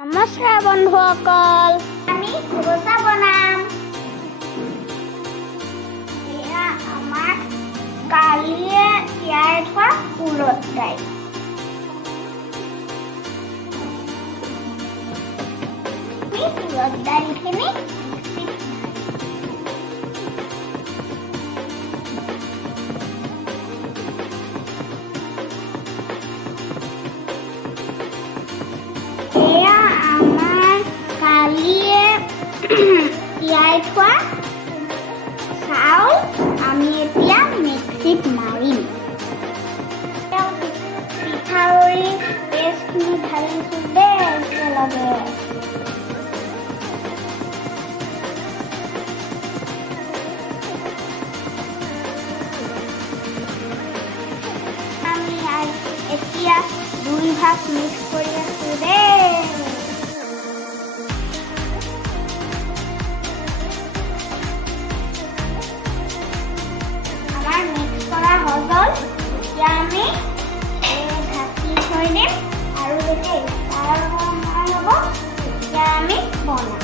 নমস্কাৰ বন্ধুসকল, আমি ধোচা বনাম। এয়া আমাৰ কালিয়ে তিয়াই থোৱা উৰদ দাইল। উৰদ দাইলখিনি তিয়াই থোৱা চাউল আমি এতিয়া মিক্সিত মাৰিম। পিঠাগুড়ি পেষ্টখিনি ঢালিছোঁ দেই একেলগে। আমি এতিয়া 2 ভাগ মিক্স কৰি আছোঁ দেই। এতিয়া আমি ঢাকি থৈ দিম আৰু যেতিয়া তাৰ সময় হ'ব তেতিয়া আমি বনাম।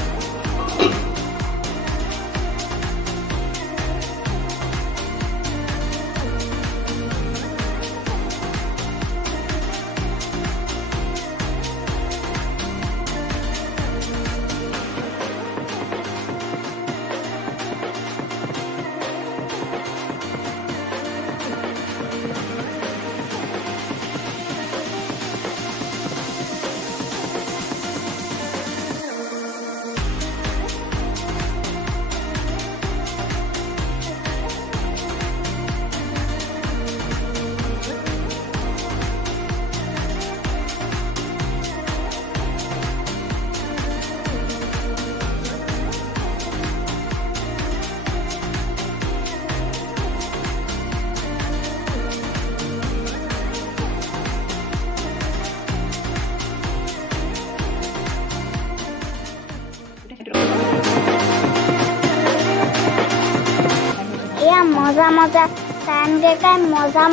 এয়া মজা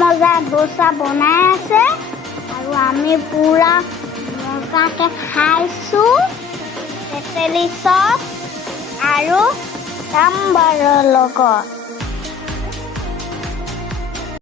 মজা ডোচা বনাই আছে আৰু আমি পুৰা মজাকে খাইছোঁ। তেতেলী চচ আৰু চাম্বাৰৰ লগত।